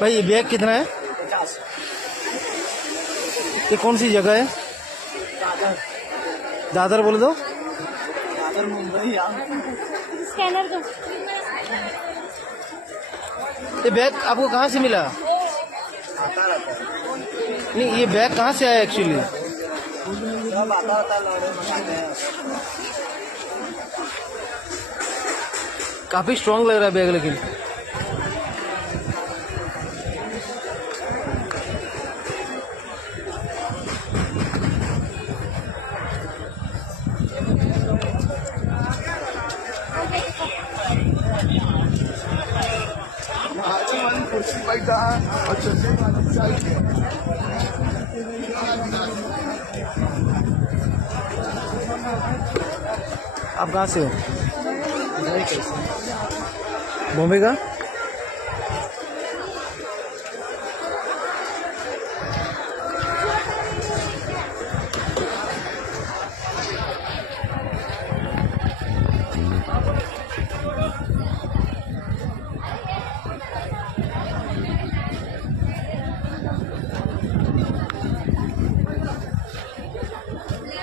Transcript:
भाई ये बैग कितना है? 50। ये कौन सी जगह है? दादर। दादर बोले तो? दादर मुंबई। स्कैनर दो। ये बैग आपको कहाँ से मिला? आता रहता है। नहीं, ये बैग कहाँ से आया एक्चुअली? सब आता रहता है, लौड़े मंगाते हैं। काफी स्ट्रांग लग रहा है बैग लेकिन। आप कहाँ से हो? बॉम्बे का?